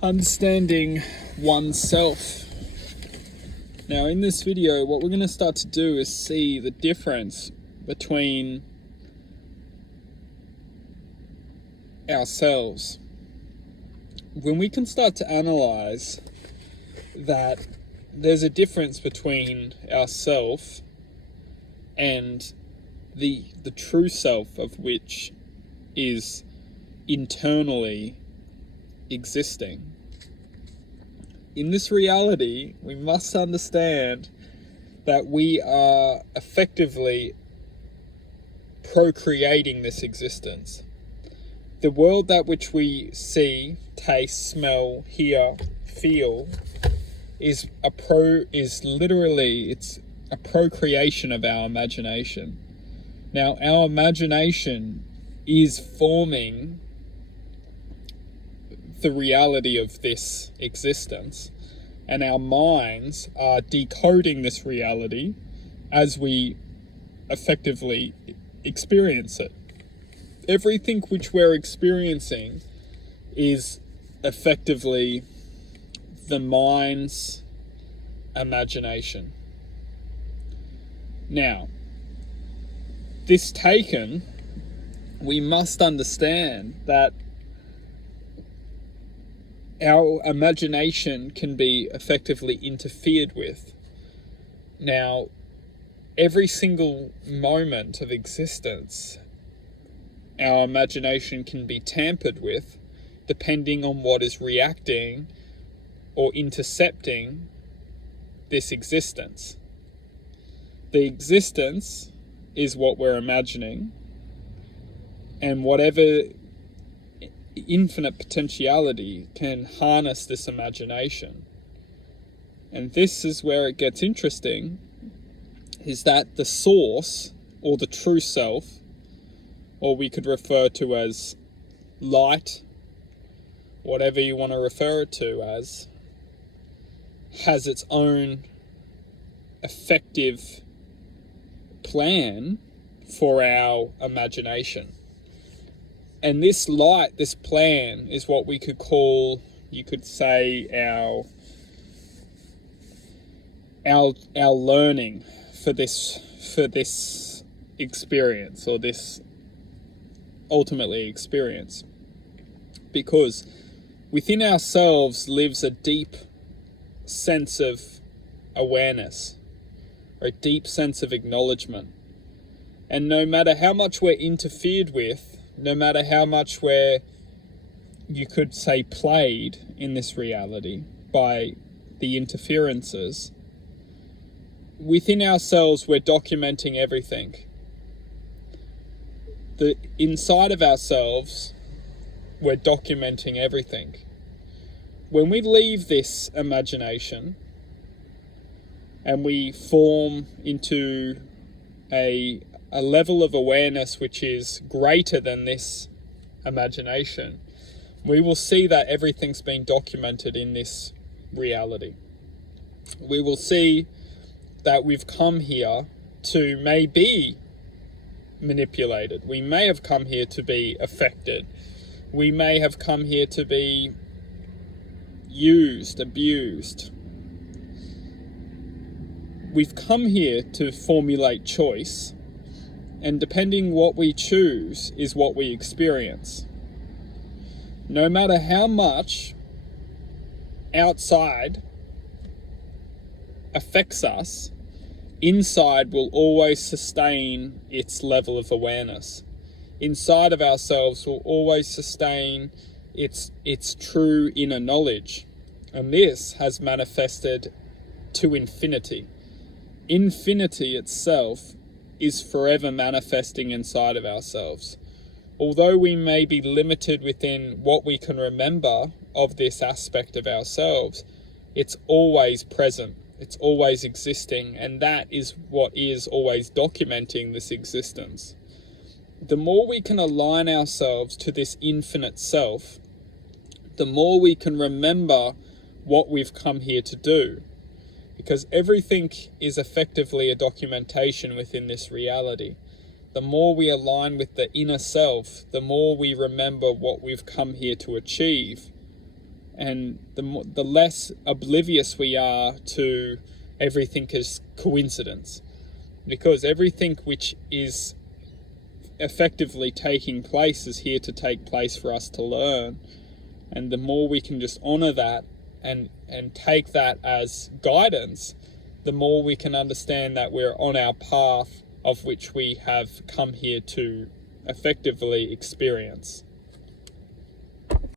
Understanding oneself. Now in this video, what we're going to start to do is see the difference between ourselves. When we can start to analyze that there's a difference between ourself and the true self, of which is internally existing. In this reality, we must understand that we are effectively procreating this existence. The world that which we see, taste, smell, hear, feel is literally a procreation of our imagination. Now, our imagination is forming the reality of this existence, and our minds are decoding this reality as we effectively experience it. Everything which we're experiencing is effectively the mind's imagination. Now, this taken, we must understand that our imagination can be effectively interfered with. Now, every single moment of existence, our imagination can be tampered with depending on what is reacting or intercepting this existence. The existence is what we're imagining, and whatever infinite potentiality can harness this imagination. And this is where it gets interesting, is that the source, or the true self, or we could refer to as light, whatever you want to refer it to as, has its own effective plan for our imagination. And this light, this plan, is what we could call, you could say, our learning for this experience, or this ultimately experience. Because within ourselves lives a deep sense of awareness, or a deep sense of acknowledgement. And no matter how much we're interfered with, no matter how much we're, you could say, played in this reality by the interferences, within ourselves we're documenting everything. The inside of ourselves, we're documenting everything. When we leave this imagination and we form into a level of awareness which is greater than this imagination, we will see that everything's been documented in this reality. We will see that we've come here to maybe manipulated. We may have come here to be affected. We may have come here to be used, abused. We've come here to formulate choice, and depending what we choose is what we experience. No matter how much outside affects us, inside will always sustain its level of awareness. Inside of ourselves will always sustain its true inner knowledge. And this has manifested to infinity. Infinity itself is forever manifesting inside of ourselves. Although we may be limited within what we can remember of this aspect of ourselves, it's always present, it's always existing, and that is what is always documenting this existence. The more we can align ourselves to this infinite self, the more we can remember what we've come here to do. Because everything is effectively a documentation within this reality. The more we align with the inner self, the more we remember what we've come here to achieve. and the less oblivious we are to everything as coincidence, because everything which is effectively taking place is here to take place for us to learn. And the more we can just honor that and take that as guidance, the more we can understand that we're on our path of which we have come here to effectively experience.